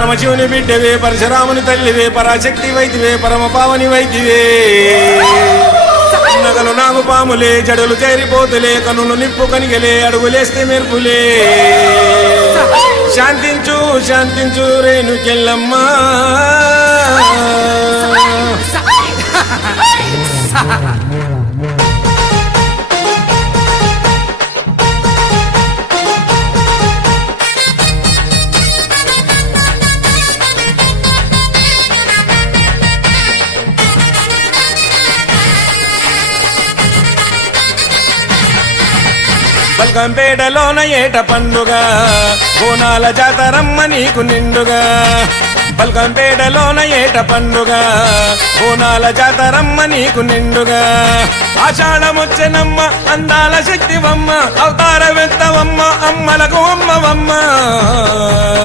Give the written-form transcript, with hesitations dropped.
పరమశివుని బిడ్డవే పరశురాముని తల్లివే పరాశక్తి వైద్యవే పరమ పావని వైద్యవే నగలు నాగు పాములే జడలు చేరిపోతులే కనులు నిప్పు కనిగలే అడుగులేస్తే మెరుపులే శాంతించు శాంతించు రేణుకెళ్ళమ్మా బల్కంపేటలోన ఏట పండుగ బోనాల జాతరమ్మ నీకు నిండుగా బల్కంపేటలోన ఏట పండుగ బోనాల జాతరమ్మ నీకు నిండుగా ఆషాఢమొచ్చెనమ్మ అందాల శక్తివమ్మ అవతార వెత్తవమ్మ అమ్మలకు అమ్మవమ్మ